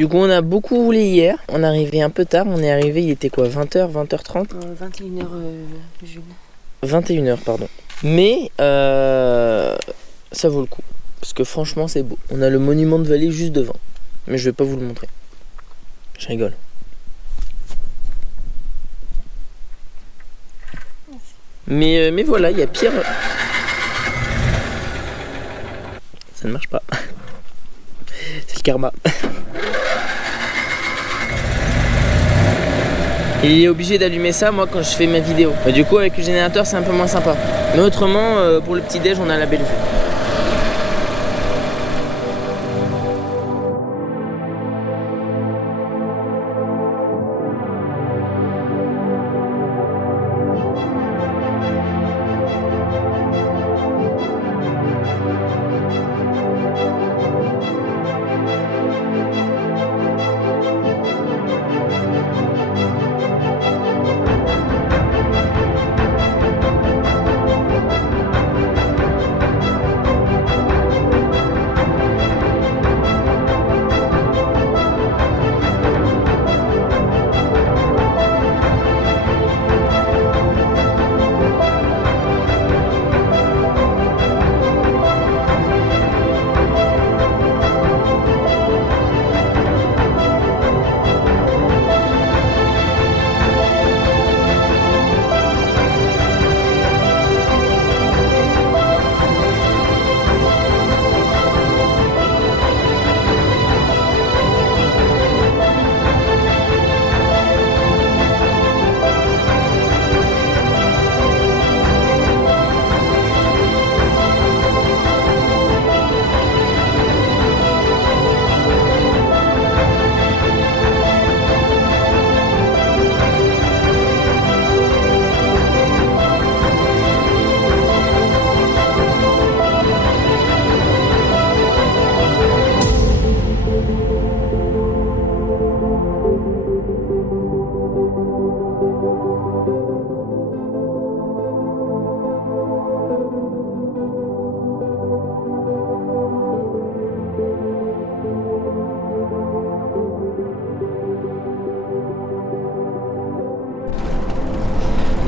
Du coup on a beaucoup roulé hier, on est arrivé un peu tard, on est arrivé, il était quoi, 20h, 20h30 21h Jules. 21h pardon. Mais ça vaut le coup, parce que franchement c'est beau. On a le monument de Vallée juste devant, mais je vais pas vous le montrer. Je rigole. Mais voilà, il y a pire. Ça ne marche pas. C'est le karma. Et il est obligé d'allumer ça moi quand je fais ma vidéo. Du coup avec le générateur c'est un peu moins sympa. Mais autrement pour le petit déj on a la belle vue.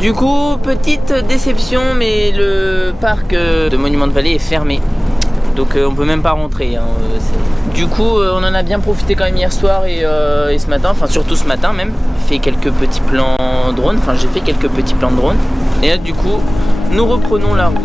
Du coup, petite déception, mais le parc de Monument de Vallée est fermé. Donc on peut même pas rentrer. Hein, du coup, on en a bien profité quand même hier soir et ce matin, enfin surtout ce matin même. Fait quelques petits plans drone, enfin j'ai fait quelques petits plans de drone. Et là du coup, nous reprenons la route.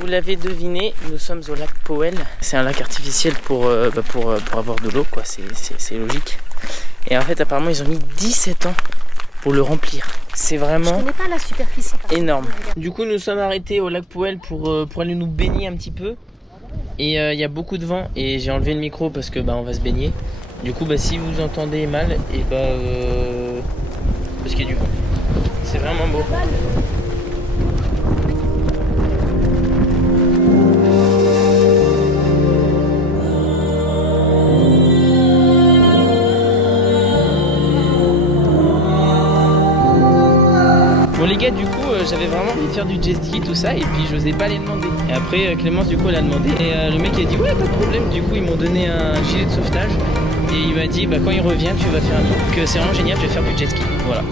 Vous l'avez deviné, nous sommes au lac Powell. C'est un lac artificiel pour avoir de l'eau, quoi. C'est logique. Et en fait, apparemment, ils ont mis 17 ans pour le remplir. C'est vraiment Je connais pas la superficie, énorme. Du coup, nous sommes arrêtés au lac Powell pour aller nous baigner un petit peu. Et il y a beaucoup de vent et j'ai enlevé le micro parce que on va se baigner. Du coup, si vous entendez mal, et parce qu'il y a du vent. C'est vraiment beau. Bon les gars, du coup j'avais vraiment envie de faire du jet ski tout ça et puis je n'osais pas les demander. Et après Clémence du coup elle a demandé et le mec il a dit ouais pas de problème. Du coup ils m'ont donné un gilet de sauvetage et il m'a dit quand il revient tu vas faire un truc que c'est vraiment génial, je vais faire du jet ski. Voilà.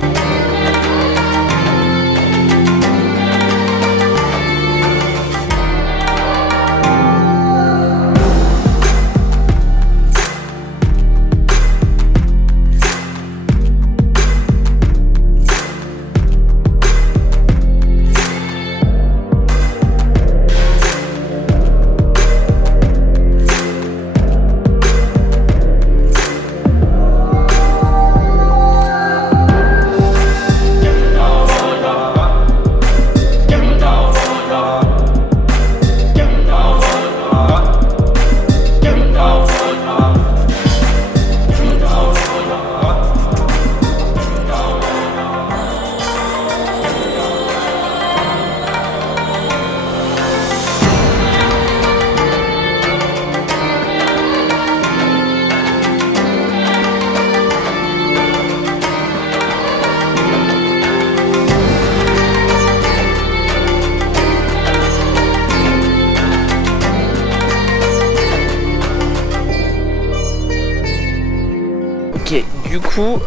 Du coup,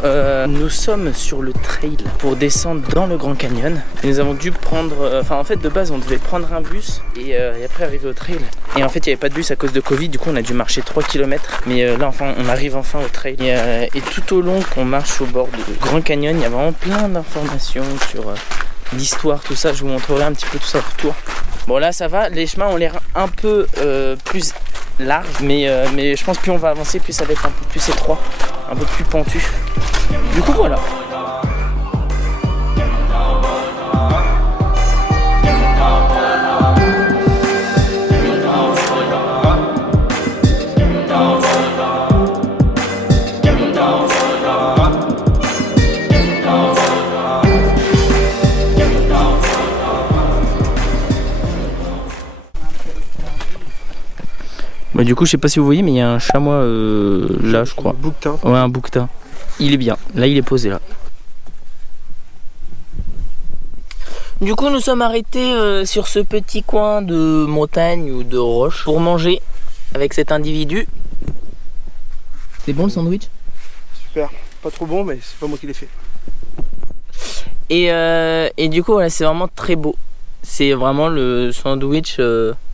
nous sommes sur le trail pour descendre dans le Grand Canyon. Et nous avons dû prendre, en fait de base on devait prendre un bus et après arriver au trail. Et en fait il n'y avait pas de bus à cause de Covid, du coup on a dû marcher 3 km. Mais là enfin on arrive enfin au trail. Et tout au long qu'on marche au bord du Grand Canyon, il y a vraiment plein d'informations sur l'histoire, tout ça. Je vous montrerai un petit peu tout ça au retour. Bon là ça va, les chemins ont l'air un peu plus larges, mais je pense plus on va avancer, plus ça va être un peu plus étroit, un peu plus pentu. Du coup voilà. Bah du coup je sais pas si vous voyez mais il y a un chamois là je crois. Un bouquetin. Ouais, un bouquetin. Il est bien, là il est posé là. Du coup nous sommes arrêtés sur ce petit coin de montagne ou de roche pour manger avec cet individu. C'est bon le sandwich? Super, pas trop bon mais c'est pas moi qui l'ai fait. Et du coup voilà, c'est vraiment très beau. C'est vraiment le sandwich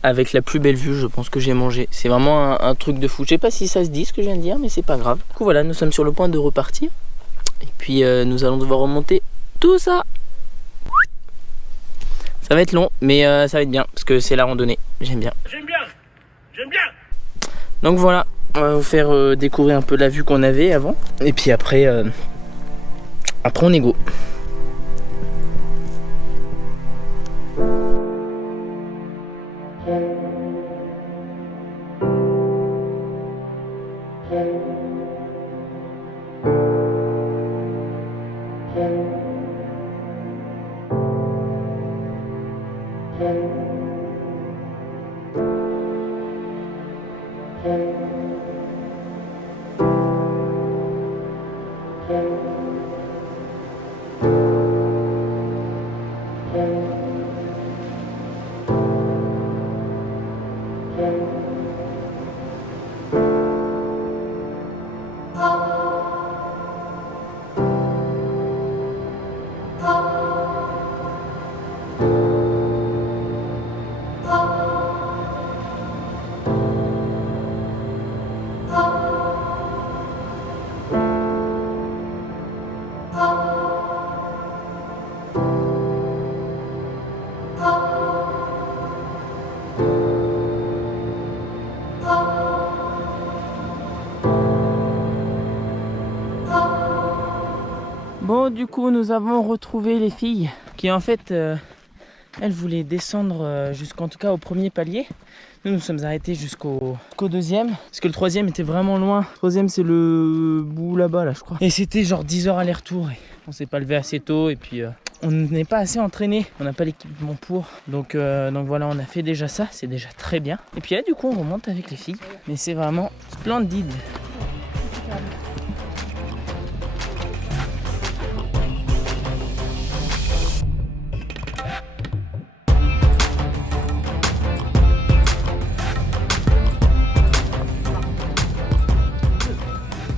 avec la plus belle vue je pense que j'ai mangé. C'est vraiment un truc de fou. Je sais pas si ça se dit ce que je viens de dire mais c'est pas grave. Du coup voilà, nous sommes sur le point de repartir. Et puis nous allons devoir remonter tout ça. Ça va être long mais ça va être bien parce que c'est la randonnée. J'aime bien. J'aime bien. J'aime bien. Donc voilà, on va vous faire découvrir un peu la vue qu'on avait avant. Et puis après on est go. Bon du coup nous avons retrouvé les filles qui en fait elles voulaient descendre jusqu'en tout cas au premier palier. Nous sommes arrêtés jusqu'au deuxième parce que le troisième était vraiment loin. Le troisième c'est le bout là-bas là je crois. Et c'était genre 10 heures aller-retour et on s'est pas levé assez tôt et puis on n'est pas assez entraîné. On n'a pas l'équipement pour. Donc voilà, on a fait déjà ça, c'est déjà très bien. Et puis là du coup on remonte avec les filles. Mais c'est vraiment splendide.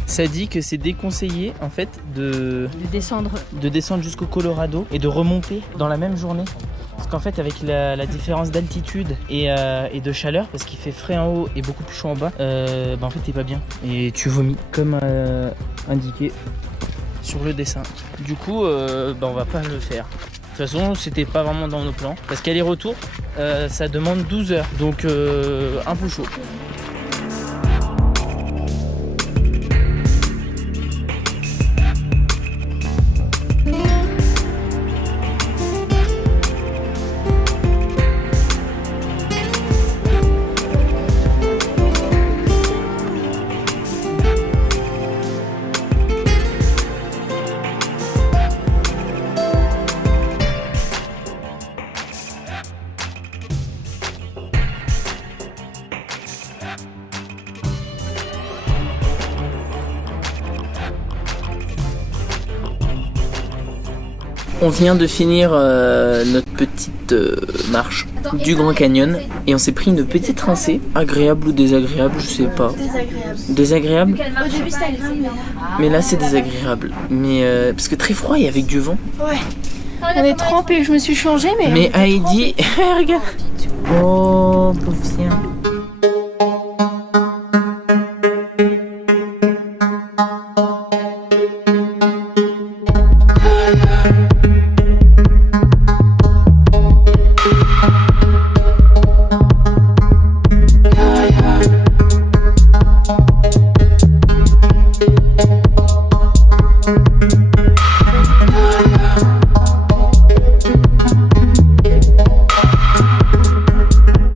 Ça dit que c'est déconseillé en fait de descendre jusqu'au Colorado et de remonter dans la même journée. Parce qu'en fait avec la différence d'altitude et de chaleur, parce qu'il fait frais en haut et beaucoup plus chaud en bas, en fait t'es pas bien et tu vomis comme indiqué sur le dessin. Du coup on va pas le faire. De toute façon c'était pas vraiment dans nos plans parce qu'aller-retour ça demande 12 heures donc un peu chaud. On vient de finir notre petite marche du Grand Canyon et on s'est pris une petite rincée. Agréable ou désagréable, je sais pas. Désagréable. Désagréable? Au début c'était agréable, Mais là c'est désagréable. Mais parce que très froid et avec du vent. ouais. On est trempés, je me suis changée mais... Mais Heidi, regarde. Oh, pauvre chien.